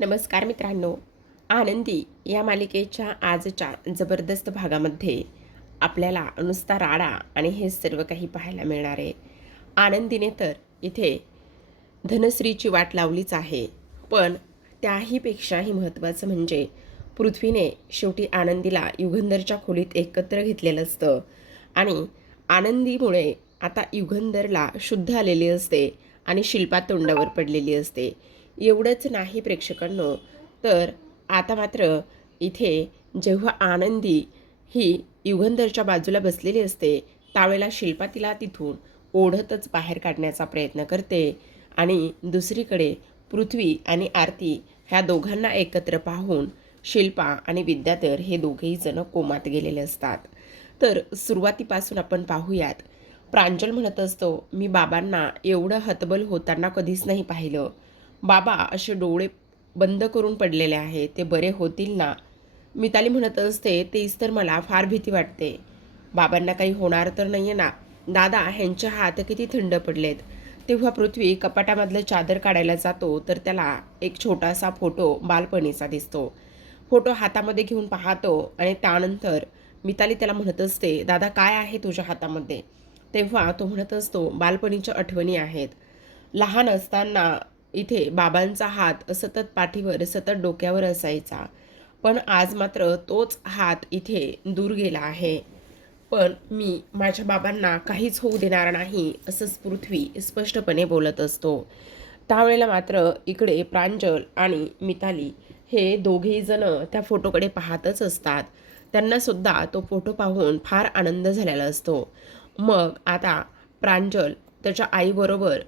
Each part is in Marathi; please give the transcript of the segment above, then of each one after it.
नमस्कार मित्रांनो. आनंदी या मालिकेच्या आजच्या जबरदस्त भागामध्ये आपल्याला नुसता राडा आणि हे सर्व काही पाहायला मिळणार आहे. आनंदीने तर इथे धनश्रीची वाट लावलीच आहे, पण त्याहीपेक्षाही महत्त्वाचं म्हणजे पृथ्वीने शेवटी आनंदीला युगंधरच्या खोलीत एकत्र घेतलेलं असतं आणि आनंदीमुळे आता युगंधरला शुद्ध आलेली असते आणि शिल्पा तोंडावर पडलेली असते. एवढंच नाही प्रेक्षकांनो, तर आता मात्र इथे जेव्हा आनंदी ही युगंधरच्या बाजूला बसलेली असते, त्यावेळेला शिल्पा तिला तिथून ओढतच बाहेर काढण्याचा प्रयत्न करते आणि दुसरीकडे पृथ्वी आणि आरती ह्या दोघांना एकत्र पाहून शिल्पा आणि विद्याधर हे दोघेही जण कोमात गेलेले असतात. तर सुरुवातीपासून आपण पाहूयात. प्रांजल म्हणत असतो, मी बाबांना एवढं हतबल होताना कधीच नाही पाहिलं. बाबा असे डोळे बंद करून पडलेले आहेत, ते बरे होतील ना? मिताली म्हणत असते, तेच तर मला फार भीती वाटते. बाबांना काही होणार तर नाहीये ना? दादा ह्यांचे हात किती थंड पडलेत. तेव्हा पृथ्वी कपाटामधलं चादर काढायला जातो, तर त्याला एक छोटासा फोटो बालपणीचा दिसतो. फोटो हातामध्ये घेऊन पाहतो आणि त्यानंतर मिताली त्याला म्हणत असते, दादा काय आहे तुझ्या हातामध्ये? तेव्हा तो म्हणत असतो, बालपणीच्या आठवणी आहेत. लहान असताना इथे बाबांचा हात सतत पाठीवर, सतत डोक्यावर असायचा. पण आज मात्र तोच हात इथे दूर गेला आहे. पण मी माझ्या बाबांना काहीच होऊ देणार नाही, असंच पृथ्वी स्पष्टपणे बोलत असतो. त्यावेळेला मात्र इकडे प्रांजल आणि मिताली हे दोघेही जण त्या फोटोकडे पाहतच असतात. त्यांना सुद्धा तो फोटो पाहून फार आनंद झालेला असतो. मग आता प्रांजल त्याच्या आईबरोबर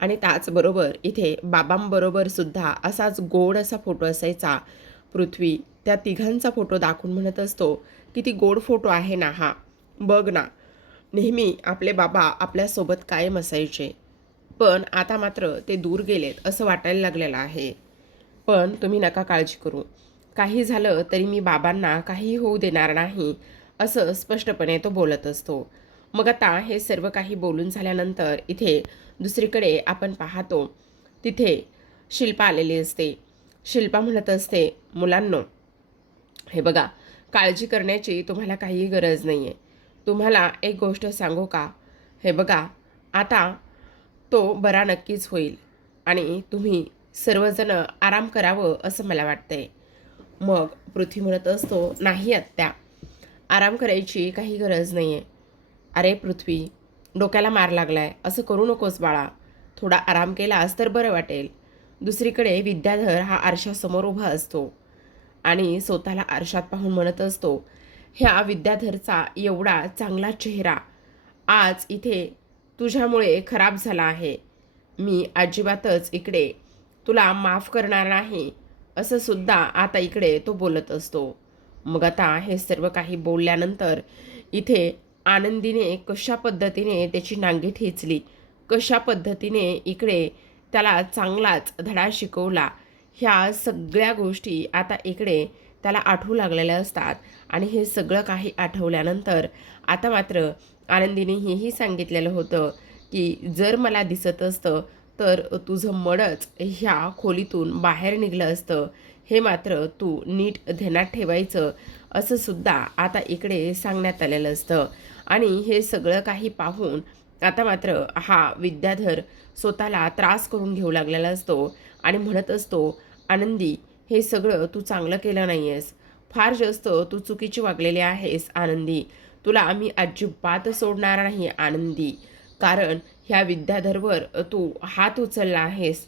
आणि त्याचबरोबर इथे बाबांबरोबर सुद्धा असाच गोड असा फोटो असायचा. पृथ्वी त्या तिघांचा फोटो दाखवून म्हणत असतो, किती गोड फोटो आहे ना हा, बघ ना. नेहमी आपले बाबा आपल्यासोबत कायम असायचे, पण आता मात्र ते दूर गेलेत असं वाटायला लागलेलं आहे. पण तुम्ही नका काळजी करू, काही झालं तरी मी बाबांना काहीही होऊ देणार नाही, असं स्पष्टपणे तो बोलत असतो. मग आता हे सर्व काही बोलून झाल्यानंतर इथे दुसरीकडे आपण पाहतो, तिथे शिल्पा आलेली असते. शिल्पा म्हणत असते, मुलांनो हे बघा, काळजी करण्याची तुम्हाला काहीही गरज नाही आहे. तुम्हाला एक गोष्ट सांगू का? हे बघा, आता तो बरा नक्कीच होईल आणि तुम्ही सर्वजण आराम करावं असं मला वाटतंय. मग पृथ्वी म्हणत असतो, नाही आत्या, आराम करायची काही गरज नाही आहे. अरे पृथ्वी, डोक्याला मार लागलाय, असं करू नकोस बाळा. थोडा आराम केलास तर बरं वाटेल. दुसरीकडे विद्याधर हा आरशासमोर उभा असतो आणि स्वतःला आरशात पाहून म्हणत असतो, ह्या विद्याधरचा एवढा चांगला चेहरा आज इथे तुझ्यामुळे खराब झाला आहे. मी अजिबातच इकडे तुला माफ करणार नाही, असं सुद्धा आता इकडे तो बोलत असतो. मग आता हे सर्व काही बोलल्यानंतर इथे आनंदीने कशा पद्धतीने त्याची नांगी ठेचली, कशा पद्धतीने इकडे त्याला चांगलाच धडा शिकवला, ह्या सगळ्या गोष्टी आता इकडे त्याला आठवू लागलेल्या असतात. आणि हे सगळं काही आठवल्यानंतर आता मात्र आनंदीने हेही सांगितलेलं होतं की जर मला दिसत असतं तर तुझं मडच ह्या खोलीतून बाहेर निघलं असतं, हे मात्र तू नीट ध्यानात ठेवायचं, असं सुद्धा आता इकडे सांगण्यात आलेलं असतं. आणि हे सगळं काही पाहून आता मात्र हा विद्याधर स्वतःला त्रास करून घेऊ लागलेला असतो आणि म्हणत असतो, आनंदी हे सगळं तू चांगलं केलं नाही आहेस, फार जास्त तू चुकीची वागलेली आहेस आनंदी. तुला आम्ही अजिबात सोडणार नाही आनंदी, कारण ह्या विद्याधरवर तू हात उचलला आहेस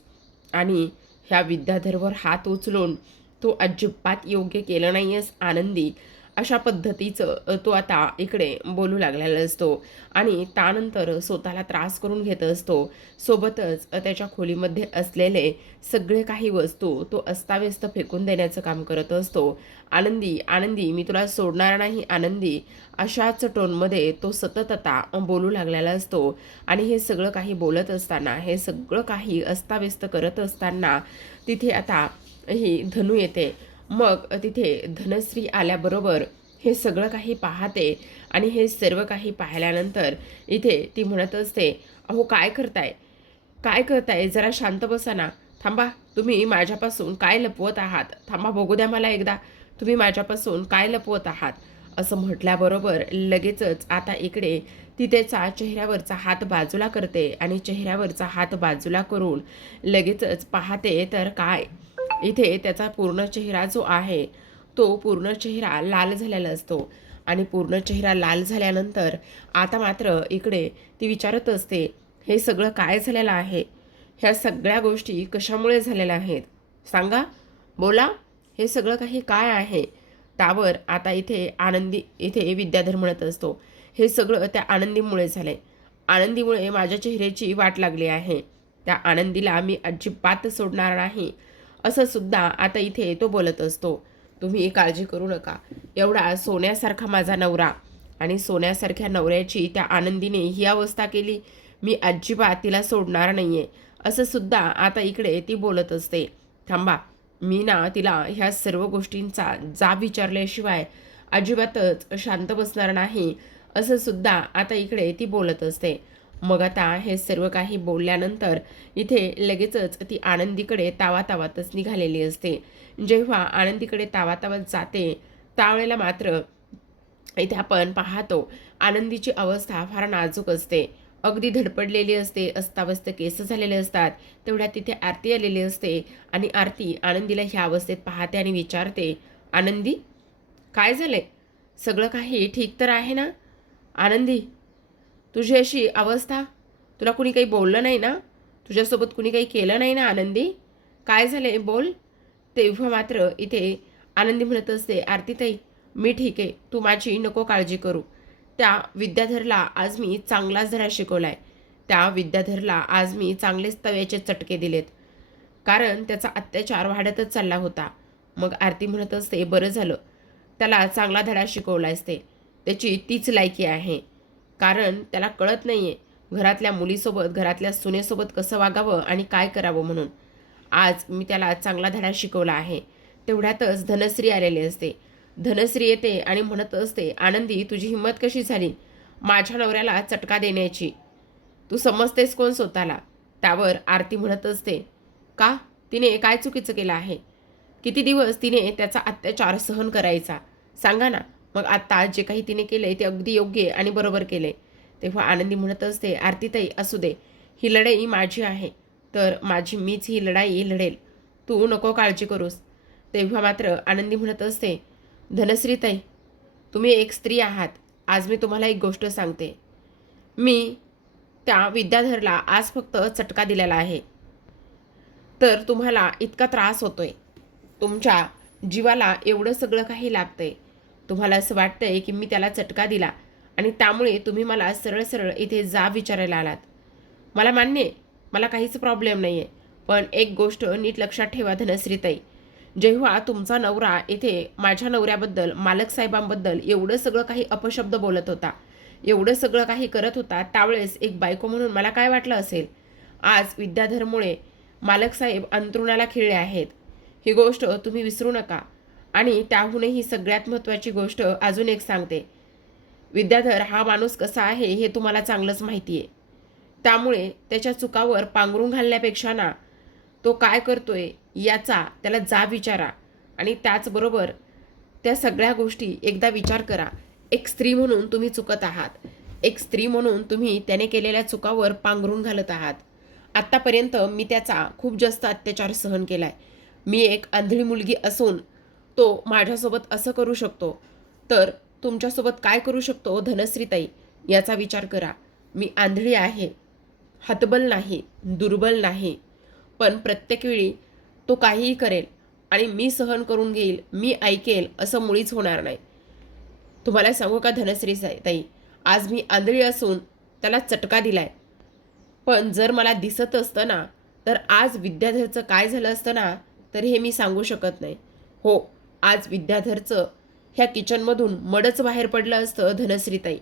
आणि ह्या विद्याधरवर हात उचलून तू अजिबात योग्य केलं नाही आहेस आनंदी, अशा पद्धतीचं तो आता इकडे बोलू लागलेला असतो आणि त्यानंतर स्वतःला त्रास करून घेत असतो. सोबतच त्याच्या खोलीमध्ये असलेले सगळे काही वस्तू तो अस्ताव्यस्त फेकून देण्याचं काम करत असतो. आनंदी आनंदी, मी तुला सोडणार नाही आनंदी, अशाच टोनमध्ये तो सतत आता बोलू लागलेला असतो. आणि हे सगळं काही बोलत असताना, हे सगळं काही अस्ताव्यस्त करत असताना तिथे आता ही धनू येते. मग तिथे धनश्री आल्याबरोबर हे सगळं काही पाहते आणि हे सर्व काही पाहिल्यानंतर इथे ती म्हणत असते, अहो काय करताय, काय करताय, जरा शांत बसा ना. थांबा, तुम्ही माझ्यापासून काय लपवत आहात? थांबा, बघू द्या मला एकदा, तुम्ही माझ्यापासून काय लपवत आहात? असं म्हटल्याबरोबर लगेचच आता इकडे ती त्याचा चेहऱ्यावरचा हात बाजूला करते आणि चेहऱ्यावरचा हात बाजूला करून लगेचच पाहते तर काय, इथे त्याचा पूर्ण चेहरा जो आहे तो पूर्ण चेहरा लाल झालेला असतो आणि पूर्ण चेहरा लाल झाल्यानंतर आता मात्र इकडे ती विचारत असते, हे सगळं काय झालेलं आहे? ह्या सगळ्या गोष्टी कशामुळे झालेल्या आहेत? सांगा, बोला, हे सगळं काही काय आहे? त्यावर आता इथे विद्याधर म्हणत असतो, हे सगळं त्या आनंदीमुळे झालंय. आनंदीमुळे माझ्या चेहऱ्याची वाट लागली आहे. त्या आनंदीला मी अजिबात सोडणार नाही, असं सुद्धा आता इथे तो बोलत असतो. तुम्ही काळजी करू नका. एवढा सोन्यासारखा माझा नवरा आणि सोन्यासारख्या नवऱ्याची त्या आनंदीने ही अवस्था केली. मी अजिबात तिला सोडणार नाहीये, असं सुद्धा आता इकडे ती बोलत असते. थांबा, मी ना तिला ह्या सर्व गोष्टींचा जाब विचारल्याशिवाय अजिबातच शांत बसणार नाही, असं सुद्धा आता इकडे ती बोलत असते. मग आता हे सर्व काही बोलल्यानंतर इथे लगेचच ती आनंदीकडे तावातावातच निघालेली असते. जेव्हा आनंदीकडे तावातावात जाते त्यावेळेला मात्र इथे आपण पाहतो आनंदीची अवस्था फार नाजूक असते, अगदी धडपडलेली असते, अस्ताव्यस्त केस झालेले असतात. तेवढ्यात तिथे आरती आलेली असते आणि आरती आनंदीला ह्या अवस्थेत पाहते आणि विचारते, आनंदी, काय झालंय? सगळं काही ठीक तर आहे ना? आनंदी, तुझी अशी अवस्था, तुला कुणी काही बोललं नाही ना? तुझ्यासोबत कुणी काही केलं नाही ना आनंदी? काय झालंय बोल. तेव्हा मात्र इथे आनंदी म्हणत असते, आरतीताई, मी ठीक आहे, तू माझी नको काळजी करू. त्या विद्याधरला आज मी चांगलाच धडा शिकवलाय. त्या विद्याधरला आज मी चांगलेच तव्याचे चटके दिलेत, कारण त्याचा अत्याचार वाढतच चालला होता. मग आरती म्हणत असते, बरं झालं, त्याला चांगला धडा शिकवलायस, त्याची तीच लायकी आहे. कारण त्याला कळत नाहीये घरातल्या मुलीसोबत, घरातल्या सुनेसोबत कसं वागावं आणि काय करावं म्हणून. आज मी त्याला चांगला धडा शिकवला आहे. तेवढ्यातच धनश्री आलेली असते. धनश्री येते आणि म्हणत असते, आनंदी, तुझी हिंमत कशी झाली माझ्या नवऱ्याला चटका देण्याची? तू समजतेस कोण स्वतःला? त्यावर आरती म्हणत असते, का, तिने काय चुकीचं केलं आहे? किती दिवस तिने त्याचा अत्याचार सहन करायचा? सांगा ना. मग आता जे काही तिने केलंय ते अगदी योग्य आणि बरोबर केलंय. तेव्हा आनंदी म्हणत असते, आरतीताई, असू दे, ही लढाई माझी आहे, तर मीच ही लढाई लढेल. तू नको काळजी करूस. तेव्हा मात्र आनंदी म्हणत असते, धनश्रीताई, तुम्ही एक स्त्री आहात. आज मी तुम्हाला एक गोष्ट सांगते. मी त्या विद्याधरला आज फक्त चटका दिलेला आहे, तर तुम्हाला इतका त्रास होतोय, तुमच्या जीवाला एवढं सगळं काही लागतंय. तुम्हाला असं वाटतंय की मी त्याला चटका दिला आणि त्यामुळे तुम्ही मला सरळ सरळ इथे जाब विचारायला आलात. मला मान्य आहे, मला काहीच प्रॉब्लेम नाही आहे. पण एक गोष्ट नीट लक्षात ठेवा धनश्रीताई, जेव्हा तुमचा नवरा इथे माझ्या नवऱ्याबद्दल, मालक साहेबांबद्दल एवढं सगळं काही अपशब्द बोलत होता, एवढं सगळं काही करत होता, त्यावेळेस एक बायको म्हणून मला काय वाटलं असेल? आज विद्याधरमुळे मालक साहेब अंथरुणाला खिळले आहेत, ही गोष्ट तुम्ही विसरू नका. आणि त्याहूनही सगळ्यात महत्त्वाची गोष्ट अजून एक सांगते. विद्याधर हा माणूस कसा आहे हे तुम्हाला चांगलंच माहिती आहे. त्यामुळे त्याच्या चुकावर पांघरून घालण्यापेक्षा ना, तो काय करतोय याचा त्याला जाब विचारा. आणि त्याचबरोबर त्या सगळ्या गोष्टी एकदा विचार करा. एक स्त्री म्हणून तुम्ही चुकत आहात. एक स्त्री म्हणून तुम्ही त्याने केलेल्या चुकावर पांघरून घालत आहात. आत्तापर्यंत मी त्याचा खूप जास्त अत्याचार सहन केलाय. मी एक आंधळी मुलगी असून तो माझ्यासोबत असं करू शकतो, तर तुमच्यासोबत काय करू शकतो धनश्रीताई, याचा विचार करा. मी आंधळी आहे, हतबल नाही, दुर्बल नाही, पण प्रत्येक वेळी तो काहीही करेल आणि मी सहन करून घेईल, मी ऐकेल, असं मुळीच होणार नाही. तुम्हाला सांगू का धनश्री ताई, आज मी आंधळी असून त्याला चटका दिलाय, पण जर मला दिसत असतं ना, तर आज विद्याधरचं काय झालं असतं ना, तर हे मी सांगू शकत नाही. हो, आज विद्याधरचं ह्या किचनमधून मडच बाहेर पडलं असतं धनश्रीताई.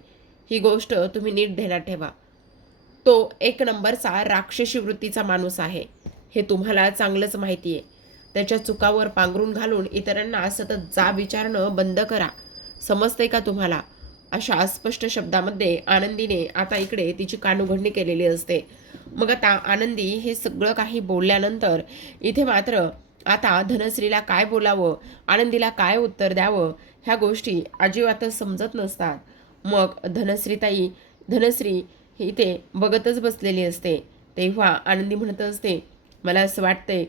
ही गोष्ट तुम्ही नीट ध्यानात ठेवा. तो एक नंबरचा राक्षसी वृत्तीचा माणूस आहे, हे तुम्हाला चांगलंच माहिती आहे. त्याच्या चुकावर पांघरून घालून इतरांना सतत जाब विचारणं बंद करा. समजतंय का तुम्हाला? अशा अस्पष्ट शब्दामध्ये आनंदीने आता इकडे तिची कानउघडणी केलेली असते. मग आता आनंदी हे सगळं काही बोलल्यानंतर इथे मात्र आता धनश्रीला काय बोलावं, आनंदीला काय उत्तर द्यावं, ह्या गोष्टी अजिबातच समजत नसतात. मग धनश्री इथे बघतच बसलेली असते. तेव्हा आनंदी म्हणत असते, मला असं वाटतंय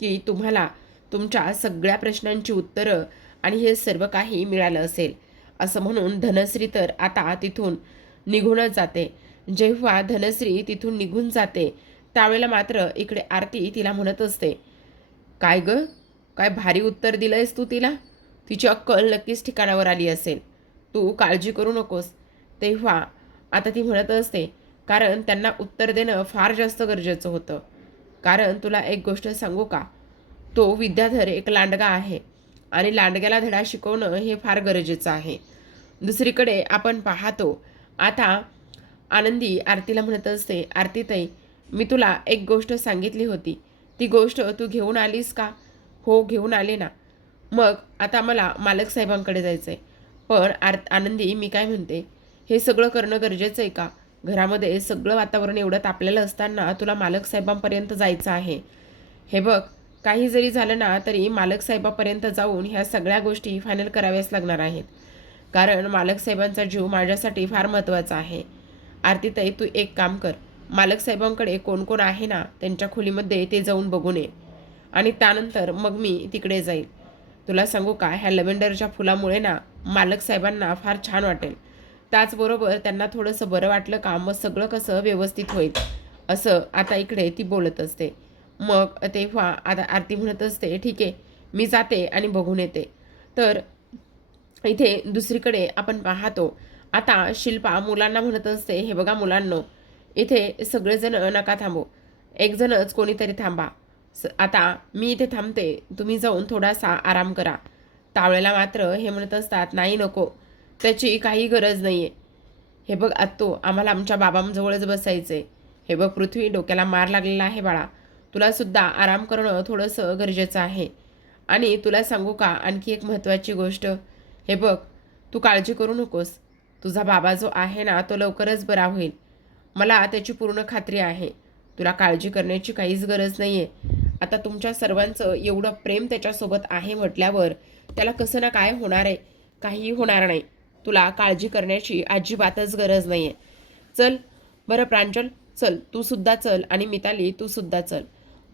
की तुम्हाला तुमच्या सगळ्या प्रश्नांची उत्तरं आणि हे सर्व काही मिळालं असेल. असं म्हणून धनश्री तर आता तिथून निघूनच जाते. जेव्हा धनश्री तिथून निघून जाते त्यावेळेला मात्र इकडे आरती तिला म्हणत असते, काय गं, काय भारी उत्तर दिलंयस तू तिला. तिची अक्कल नक्कीच ठिकाणावर आली असेल. तू काळजी करू नकोस. तेव्हा आता ती म्हणत असते, कारण त्यांना उत्तर देणं फार जास्त गरजेचं होतं. कारण तुला एक गोष्ट सांगू का, तो विद्याधर एक लांडगा आहे आणि लांडग्याला धडा शिकवणं हे फार गरजेचं आहे. दुसरीकडे आपण पाहतो आता आनंदी आरतीला म्हणत असते, आरतीताई, मी तुला एक गोष्ट सांगितली होती, ती गोष्ट तू घेऊन आलीस का? हो, घेऊन आले ना. मग आता मला मालक साहेबांकडे जायचं आहे. पण आनंदी, मी काय म्हणते, हे सगळं करणं गरजेचं आहे का? घरामध्ये सगळं वातावरण एवढं तापलेलं असताना तुला मालक साहेबांपर्यंत जायचं आहे. हे बघ, काही जरी झालं ना तरी मालक साहेबापर्यंत जाऊन ह्या सगळ्या गोष्टी फायनल कराव्याच लागणार आहेत. कारण मालक साहेबांचा जीव माझ्यासाठी फार महत्त्वाचा आहे. आरतीताई, तू एक काम कर, मालक साहेबांकडे कोण कोण आहे ना त्यांच्या खोलीमध्ये ते जाऊन बघून ये आणि त्यानंतर मग मी तिकडे जाईल. तुला सांगू का, ह्या लव्हेंडरच्या फुलामुळे ना मालक साहेबांना फार छान वाटेल. त्याचबरोबर त्यांना थोडंसं बरं वाटलं का मग सगळं कसं व्यवस्थित होईल. असं आता इकडे ती बोलत असते. मग तेव्हा आता आरती म्हणत असते, ठीक आहे, मी जाते आणि बघून येते. तर इथे दुसरीकडे आपण पाहतो आता शिल्पा मुलांना म्हणत असते, हे बघा मुलांनो, इथे सगळेजण नका थांबू, एक जणच कोणीतरी थांबा. आता मी इथे थांबते, तुम्ही जाऊन थोडासा आराम करा. त्यावेळेला मात्र हे म्हणत असतात, नाही नको, त्याची काही गरज नाही आहे. हे बघ आत्तू, आम्हाला आमच्या बाबांजवळच बसायचं आहे. हे बघ पृथ्वी, डोक्याला मार लागलेला आहे बाळा, तुलासुद्धा आराम करणं थोडंसं गरजेचं आहे. आणि तुला सांगू का आणखी एक महत्त्वाची गोष्ट, हे बघ, तू काळजी करू नकोस. तुझा बाबा जो आहे ना तो लवकरच बरा होईल, मला त्याची पूर्ण खात्री आहे. तुला काळजी करण्याची काहीच गरज नाही आहे. आता तुमच्या सर्वांचं एवढं प्रेम त्याच्यासोबत आहे म्हटल्यावर त्याला कसं ना काय होणार आहे, काहीही होणार नाही. तुला काळजी करण्याची अजिबातच गरज नाही आहे. चल बरं प्रांजल, चल तू सुद्धा चल आणि मिताली तू सुद्धा चल.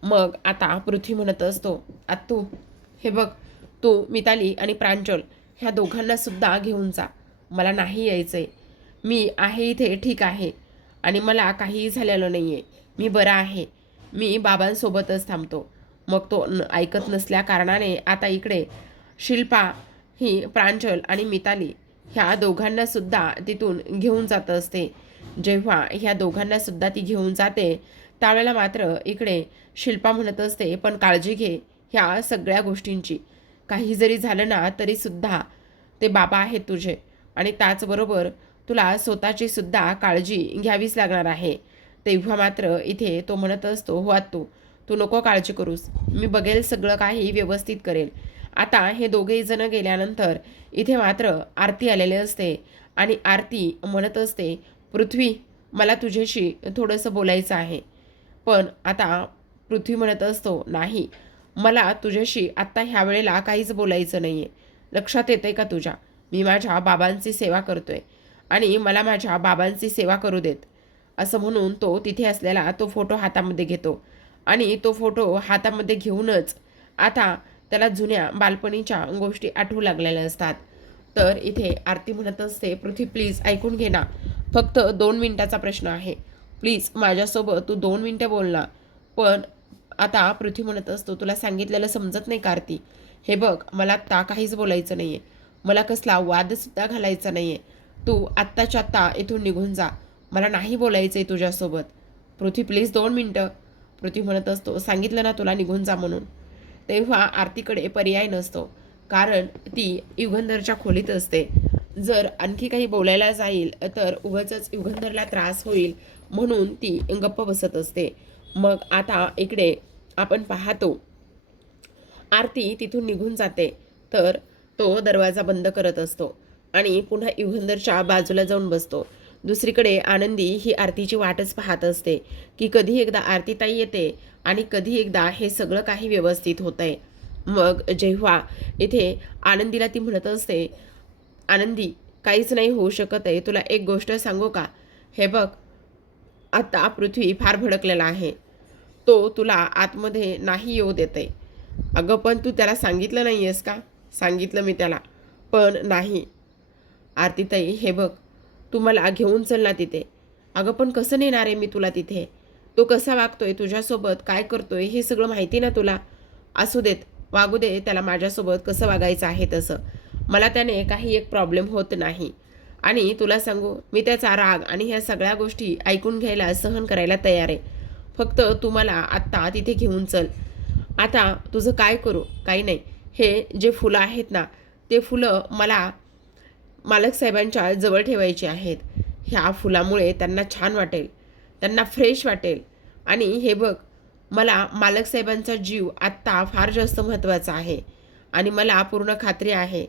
मग आता पृथ्वी म्हणत असतो, आत्तू, हे बघ, तू मिताली आणि प्रांजल ह्या दोघांना सुद्धा घेऊन जा. मला नाही यायचं आहे. मी आहे इथे ठीक आहे आणि मला काहीही झालेलं नाही आहे. मी बरा आहे. मी बाबांसोबतच थांबतो. मग तो ऐकत नसल्या कारणाने आता इकडे शिल्पा ही प्रांजल आणि मिताली ह्या दोघांनासुद्धा तिथून घेऊन जात असते. जेव्हा ह्या दोघांनासुद्धा ती घेऊन जाते त्यावेळेला मात्र इकडे शिल्पा म्हणत असते, पण काळजी घे ह्या सगळ्या गोष्टींची. काही जरी झालं ना तरीसुद्धा ते बाबा आहेत तुझे आणि त्याचबरोबर तुला स्वतःची सुद्धा काळजी घ्यावीच लागणार आहे. तेव्हा मात्र इथे तो म्हणत असतो, हो आत्तू, तू नको काळजी करूस, मी बघेल, सगळं काही व्यवस्थित करेल. आता हे दोघेही जण गेल्यानंतर इथे मात्र आरती आलेले असते आणि आरती म्हणत असते, पृथ्वी, मला तुझ्याशी थोडंसं बोलायचं आहे. पण आता पृथ्वी म्हणत असतो, नाही, मला तुझ्याशी आत्ता ह्या वेळेला काहीच बोलायचं नाही आहे. लक्षात येतंय का तुझ्या, मी माझ्या बाबांची सेवा करतोय आणि मला माझ्या बाबांची सेवा करू देत. असं म्हणून तो तिथे असलेला तो फोटो हातामध्ये घेतो आणि तो फोटो हातामध्ये घेऊनच आता त्याला जुन्या बालपणीच्या गोष्टी आठवू लागलेल्या असतात. तर इथे आरती म्हणत असते, पृथ्वी प्लीज ऐकून घे ना, फक्त 2 मिनिटाचा प्रश्न आहे, प्लीज माझ्यासोबत तू 2 मिनिटं बोल ना. पण आता पृथ्वी म्हणत असतो, तुला सांगितलेलं समजत नाही का आरती? हे बघ, मला आत्ता काहीच बोलायचं नाही आहे, मला कसला वादसुद्धा घालायचा नाही आहे. तू आत्ताच्या आत्ता इथून निघून जा, मला नाही बोलायचं आहे तुझ्यासोबत. पृथ्वी प्लीज 2 मिनिटं. पृथ्वी म्हणत असतो, सांगितलं ना तुला निघून जा म्हणून. तेव्हा आरतीकडे पर्याय नसतो, कारण ती युगंधरच्या खोलीत असते. जर आणखी काही बोलायला जाईल तर उगाचच युगंधरला त्रास होईल म्हणून ती गप्प बसत असते. मग आता इकडे आपण पाहतो आरती तिथून निघून जाते, तर तो दरवाजा बंद करत असतो आणि पुन्हा युगंधरच्या बाजूला जाऊन बसतो. दुसरीकडे आनंदी ही आरतीची वाटच पाहत असते की कधी एकदा आरतीताई येते आणि कधी एकदा हे सगळं काही व्यवस्थित होत आहे. मग जेव्हा इथे आनंदीला ती म्हणत असते, आनंदी काहीच नाही होऊ शकत आहे, तुला एक गोष्ट सांगू का? हे बघ, आता पृथ्वी फार भडकलेला आहे, तो तुला आतमध्ये नाही येऊ देते. अगं पण तू त्याला सांगितलं नाही आहेस का? सांगितलं मी त्याला, पण नाही. आरतीताई हे बघ, तू मला घेऊन चल ना तिथे. अगं पण कसं नेणार आहे मी तुला तिथे? तो कसा वागतोय तुझ्यासोबत, काय करतोय हे सगळं माहिती ना तुला. असू देत, वागू दे त्याला माझ्यासोबत कसं वागायचं आहे तसं. मला त्याने काही एक प्रॉब्लेम होत नाही. आणि तुला सांगू, मी त्याचा राग आणि ह्या सगळ्या गोष्टी ऐकून घ्यायला, सहन करायला तयार आहे. फक्त तू मला आत्ता तिथे घेऊन चल. आता तुझं काय करू? काही नाही. हे जे फुलं आहेत ना, ते फुलं मला मालक साहेबांच्या जवळ ठेवायचे आहेत. ह्या फुलामुळे त्यांना छान वाटेल, त्यांना फ्रेश वाटेल. आणि हे बघ, मला मालक साहेबांचा जीव आत्ता फार जास्त महत्त्वाचा आहे. आणि मला पूर्ण खात्री आहे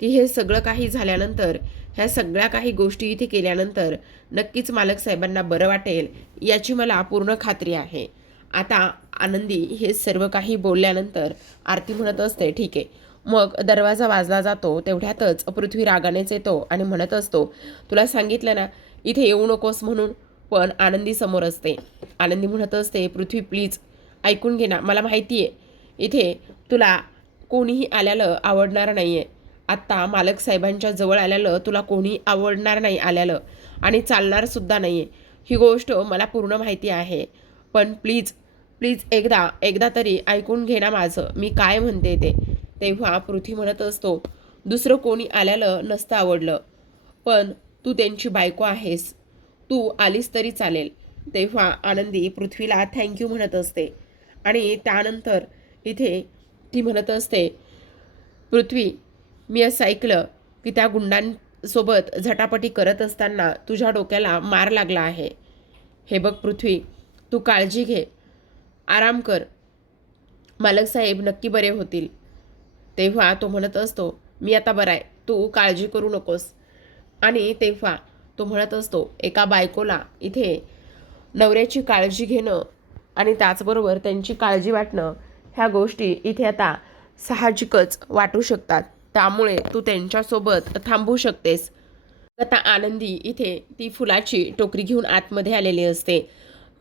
की हे सगळं काही झाल्यानंतर, ह्या सगळ्या काही गोष्टी इथे केल्यानंतर नक्कीच मालक साहेबांना बरं वाटेल, याची मला पूर्ण खात्री आहे. आता आनंदी हे सर्व काही बोलल्यानंतर आरती म्हणत असते, ठीक आहे. मग दरवाजा वाजला जातो. तेवढ्यातच पृथ्वी रागानेच येतो आणि म्हणत असतो, तुला सांगितलं ना इथे येऊ नकोस म्हणून. पण आनंदी समोर असते. आनंदी म्हणत असते, पृथ्वी प्लीज ऐकून घे ना, मला माहिती आहे इथे तुला कोणीही आल्यालं आवडणार नाही आहे. आत्ता मालक साहेबांच्या जवळ आल्यालं तुला कोणी आवडणार नाही आल्यालं, आणि चालणारसुद्धा नाही आहे. ही गोष्ट मला पूर्ण माहिती आहे. पण प्लीज प्लीज एकदा एकदा तरी ऐकून घे ना माझं, मी काय म्हणते ते. तेव्हा पृथ्वी म्हणत असतो, दुसरं कोणी आल्यालं नसतं आवडलं, पण तू त्यांची बायको आहेस, तू आलीस तरी चालेल. तेव्हा आनंदी पृथ्वीला थँक्यू म्हणत असते. आणि त्यानंतर इथे ती म्हणत असते, पृथ्वी, मी असं ऐकलं की त्या गुंडांसोबत झटापटी करत असताना तुझ्या डोक्याला मार लागला आहे. हे बघ पृथ्वी, तू काळजी घे, आराम कर, मालक साहेब नक्की बरे होतील. तेव्हा तो म्हणत असतो, मी आता बरा आहे, तू काळजी करू नकोस. आणि तेव्हा तो म्हणत असतो, एका बायकोला इथे नवऱ्याची काळजी घेणं आणि त्याचबरोबर त्यांची काळजी वाटणं, ह्या गोष्टी इथे आता साहजिकच वाटू शकतात. त्यामुळे तू त्यांच्यासोबत थांबू शकतेस. आता आनंदी इथे ती फुलाची टोकरी घेऊन आतमध्ये आलेली असते.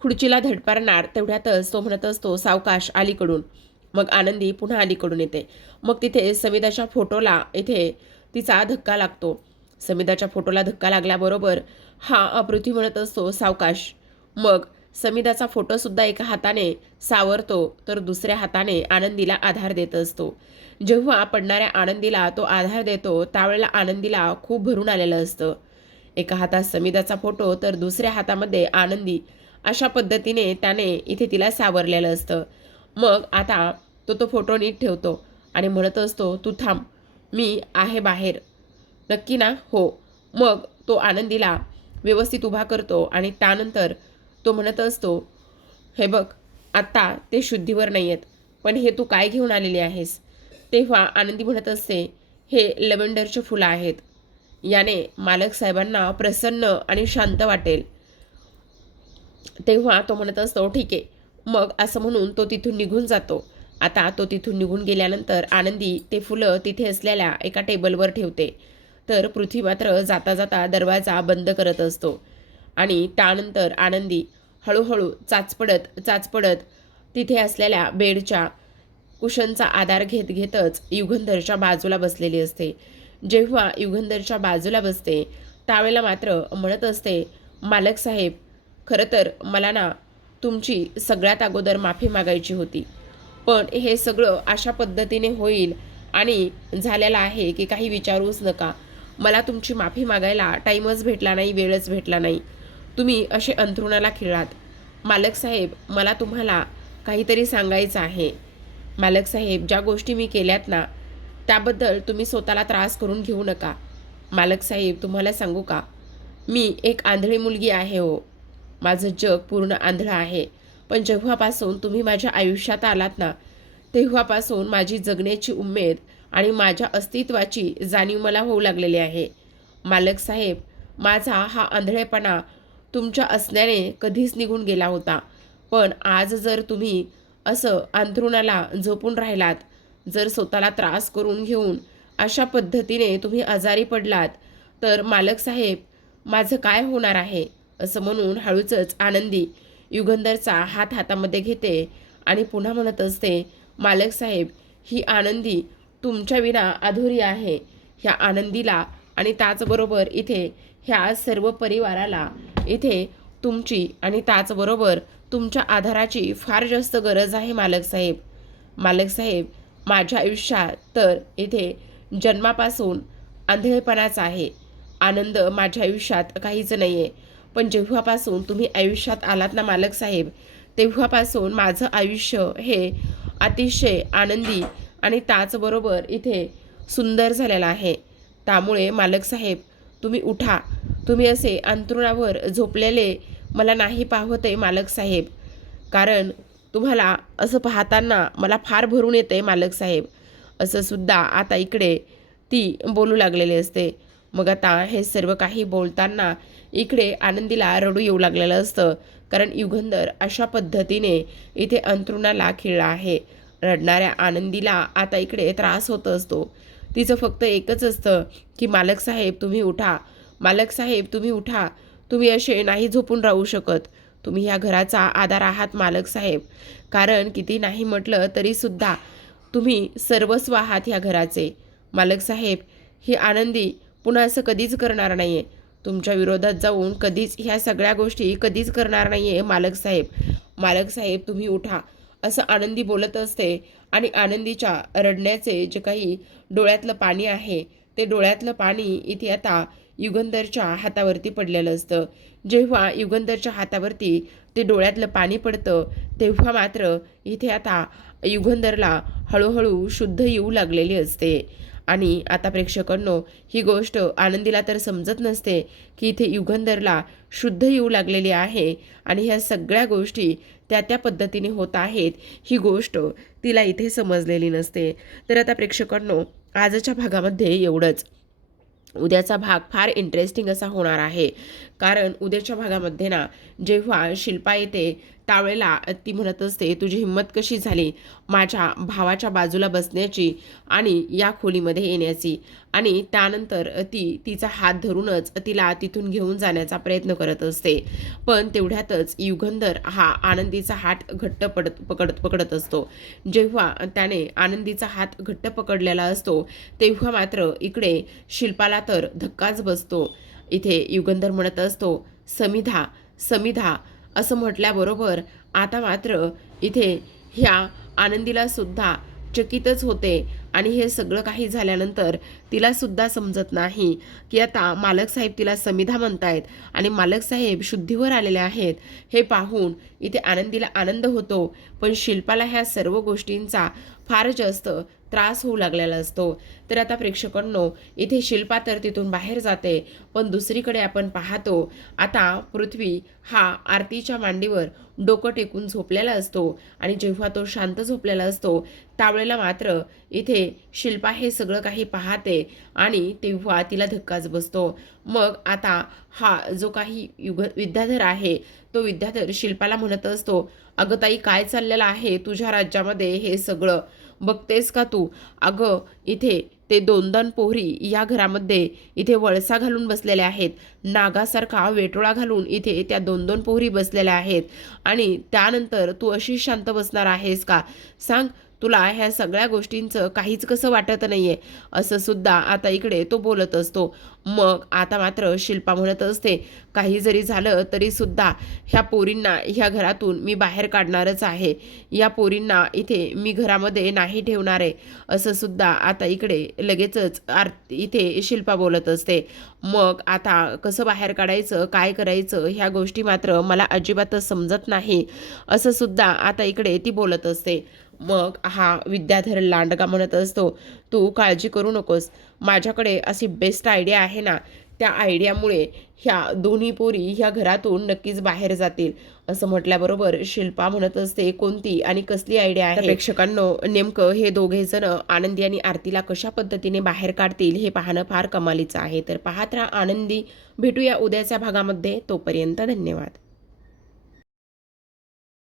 खुर्चीला धडपडणार तेवढ्यातच तो म्हणत असतो, सावकाश अलीकडून. मग आनंदी पुन्हा अलीकडून येते. मग तिथे समिधाच्या फोटोला इथे तिचा धक्का लागतो. समिधाच्या फोटोला धक्का लागल्याबरोबर हा पृथ्वी म्हणत असतो, सावकाश. मग समिधाचा फोटोसुद्धा एका हाताने सावरतो तर दुसऱ्या हाताने आनंदीला आधार देत असतो. जेव्हा पडणाऱ्या आनंदीला तो आधार देतो त्यावेळेला आनंदीला खूप भरून आलेलं असतं. एका हातात समिधाचा फोटो तर दुसऱ्या हातामध्ये आनंदी, अशा पद्धतीने त्याने इथे तिला सावरलेलं असतं. मग आता तो फोटो नीट ठेवतो आणि म्हणत असतो, तू थांब, मी आहे बाहेर. नक्की ना? हो. मग तो आनंदीला व्यवस्थित उभा करतो आणि त्यानंतर तो म्हणत असतो, हे बघ, आत्ता ते शुद्धीवर नाही आहेत, पण हे तू काय घेऊन आलेली आहेस? तेव्हा आनंदी म्हणत असते, हे लव्हेंडरचे फुलं आहेत, याने मालक साहेबांना प्रसन्न आणि शांत वाटेल. तेव्हा तो म्हणत असतो, ठीक आहे. मग असं म्हणून तो तिथून निघून जातो. आता तो तिथून निघून गेल्यानंतर आनंदी ते फुलं तिथे असलेल्या एका टेबलवर ठेवते. तर पृथ्वी मात्र जाता जाता दरवाजा बंद करत असतो. आणि त्यानंतर आनंदी हळूहळू चाचपडत तिथे असलेल्या बेडच्या कुशनचा आधार घेतच युगंधरच्या बाजूला बसलेली असते. जेव्हा युगंधरच्या बाजूला बसते त्यावेळेला मात्र म्हणत असते, मालक साहेब, खरं तर मला ना तुमची सगळ्यात अगोदर माफी मागायची होती, पण हे सगळं अशा पद्धतीने होईल आणि झालेलं आहे की काही विचारूच नका. मला तुमची माफी मागायला टाईमच भेटला नाही, वेळच भेटला नाही. तुम्ही असे अंथरुणाला खिळलात. मालक साहेब, मला तुम्हाला काहीतरी सांगायचं आहे. मालक साहेब, ज्या गोष्टी मी केल्यात ना त्याबद्दल तुम्ही स्वतःला त्रास करून घेऊ नका. मालक साहेब, तुम्हाला सांगू का, मी एक आंधळी मुलगी आहे हो. माझं जग पूर्ण आंधळं आहे. पण जेव्हापासून तुम्ही माझ्या आयुष्यात आलात ना तेव्हापासून माझी जगण्याची उमेद आणि माझ्या अस्तित्वाची जाणीव मला होऊ लागलेली आहे. मालक साहेब, माझा हा आंधळेपणा तुमच्या असण्याने कधीच निघून गेला होता. पण आज जर तुम्ही असं अंथरुणाला झोपून राहिलात, जर स्वतःला त्रास करून घेऊन अशा पद्धतीने तुम्ही आजारी पडलात, तर मालक साहेब माझं काय होणार आहे, असं म्हणून हळूचच आनंदी युगंधरचा हात हातामध्ये घेते आणि पुन्हा म्हणत असते, मालक साहेब ही आनंदी तुमच्या विना अधुरी आहे. ह्या आनंदीला आणि त्याचबरोबर इथे ह्या सर्व परिवाराला इथे तुमची आणि त्याचबरोबर तुमच्या आधाराची फार जास्त गरज आहे मालक साहेब. मालक साहेब माझ्या आयुष्यात तर इथे जन्मापासून आंधळेपणाच आहे. आनंद माझ्या आयुष्यात काहीच नाही आहे. पण जेव्हापासून तुम्ही आयुष्यात आलात ना मालक साहेब, तेव्हापासून माझं आयुष्य हे अतिशय आनंदी आणि त्याचबरोबर इथे सुंदर झालेलं आहे. त्यामुळे मालक साहेब तुम्ही उठा. तुम्ही असे अंथरुणावर झोपलेले मला नाही पाहत आहे मालक साहेब, कारण तुम्हाला असं पाहताना मला फार भरून येते मालक साहेब, असं सुद्धा आता इकडे ती बोलू लागलेली असते. मग आता हे सर्व काही बोलताना इकडे आनंदीला रडू येऊ लागलेलं असतं, कारण युगंधर अशा पद्धतीने इथे अंथरुणाला खिळला आहे. रडणाऱ्या आनंदीला आता इकडे त्रास होत असतो. तिचं फक्त एकच असतं की मालक साहेब तुम्ही उठा, मालक साहेब तुम्ही उठा. तुम्ही असे नाही झोपून राहू शकत. तुम्ही ह्या घराचा आधार आहात मालक साहेब, कारण किती नाही म्हटलं तरीसुद्धा तुम्ही सर्वस्व आहात ह्या घराचे. मालक साहेब ही आनंदी पुन्हा असं कधीच करणार नाही आहे. तुमच्या विरोधात जाऊन कधीच ह्या सगळ्या गोष्टी कधीच करणार नाही आहे मालक साहेब. मालक साहेब तुम्ही उठा, असं आनंदी बोलत असते. आणि आनंदीच्या रडण्याचे जे काही डोळ्यातलं पाणी आहे, ते डोळ्यातलं पाणी इथे आता युगंधरच्या हातावरती पडलेलं असतं. जेव्हा युगंधरच्या हातावरती ते डोळ्यातलं पाणी पडतं, तेव्हा मात्र इथे आता युगंधरला हळूहळू शुद्ध येऊ लागलेली असते. आणि आता प्रेक्षकांनो ही गोष्ट आनंदीला तर समजत नसते की इथे युगंधरला शुद्ध येऊ लागलेली आहे आणि ह्या सगळ्या गोष्टी त्या त्या पद्धतीने होत आहेत, ही गोष्ट तिला इथे समजलेली नसते. तर आता प्रेक्षकांनो आजच्या भागामध्ये एवढंच. उद्याचा भाग फार इंटरेस्टिंग असा होणार आहे, कारण उद्याच्या भागामध्ये ना जेव्हा शिल्पा येते त्यावेळेला ती म्हणत असते, तुझी हिंमत कशी झाली माझ्या भावाच्या बाजूला बसण्याची आणि या खोलीमध्ये येण्याची. आणि त्यानंतर ती तिचा हात धरूनच तिला तिथून घेऊन जाण्याचा प्रयत्न करत असते. पण तेवढ्यातच युगंधर हा आनंदीचा हात घट्ट पकडत असतो. जेव्हा त्याने आनंदीचा हात घट्ट पकडलेला असतो, तेव्हा मात्र इकडे शिल्पाला तर धक्काच बसतो. इथे युगंधर म्हणत असतो, समिधा समिधा असं म्हटल्याबरोबर आता मात्र इथे ह्या आनंदीला सुद्धा चकितच होते. आणि हे सगळं काही झाल्यानंतर तिला सुद्धा समजत नाही की आता मालक साहेब तिला समिधा म्हणतायत आणि मालक साहेब शुद्धीवर आलेले आहेत. हे पाहून इथे आनंदीला आनंद होतो, पण शिल्पाला ह्या सर्व गोष्टींचा फार जास्त त्रास होऊ लागलेला असतो. तर आता प्रेक्षकांनो इथे शिल्पा तर तिथून बाहेर जाते, पण दुसरीकडे आपण पाहतो आता पृथ्वी हा आरतीच्या मांडीवर डोकं टेकून झोपलेला असतो. आणि जेव्हा तो शांत झोपलेला असतो त्यावेळेला मात्र इथे शिल्पा हे सगळं काही पाहते आणि तेव्हा तिला धक्काच बसतो. मग आता हा जो काही विद्याधर आहे तो विद्याधर शिल्पाला म्हणत असतो, अगं ताई काय चाललेलं आहे तुझ्या राज्यामध्ये हे सगळं बघतेस का तू? अगं इथे ते 2 पोहरी या घरामध्ये इथे वळसा घालून बसलेल्या आहेत, नागासारखा वेटोळा घालून इथे त्या 2 पोहरी बसलेल्या आहेत. आणि त्यानंतर तू अशी शांत बसणार आहेस का? सांग, तुला ह्या सगळ्या गोष्टींचं काहीच कसं वाटत नाहीये, असं सुद्धा आता इकडे तो बोलत असतो. मग आता मात्र शिल्पा म्हणत असते, काही जरी झालं तरी सुद्धा ह्या पोरींना ह्या घरातून मी बाहेर काढणारच आहे. या पोरींना इथे मी घरामध्ये नाही ठेवणार आहे, असं सुद्धा आता इकडे लगेचच इथे शिल्पा बोलत असते. मग आता कसं बाहेर काढायचं, काय करायचं ह्या गोष्टी मात्र मला अजिबातच समजत नाही, असं सुद्धा आता इकडे ती बोलत असते. मग हा विद्याधर लांडगा म्हणत असतो, तू काळजी करू नकोस, माझ्याकडे अशी बेस्ट आयडिया आहे ना, त्या आयडियामुळे ह्या दोन्ही पोरी ह्या घरातून नक्कीच बाहेर जातील असं म्हटल्याबरोबर शिल्पा म्हणत असते, कोणती आणि कसली आयडिया आहे? प्रेक्षकांनो, नेमकं हे दोघे जण आनंदी आणि आरतीला कशा पद्धतीने बाहेर काढतील हे पाहणं फार कमालीचं आहे. तर पाहत राहा आनंदी. भेटूया उद्याच्या भागामध्ये. तोपर्यंत धन्यवाद.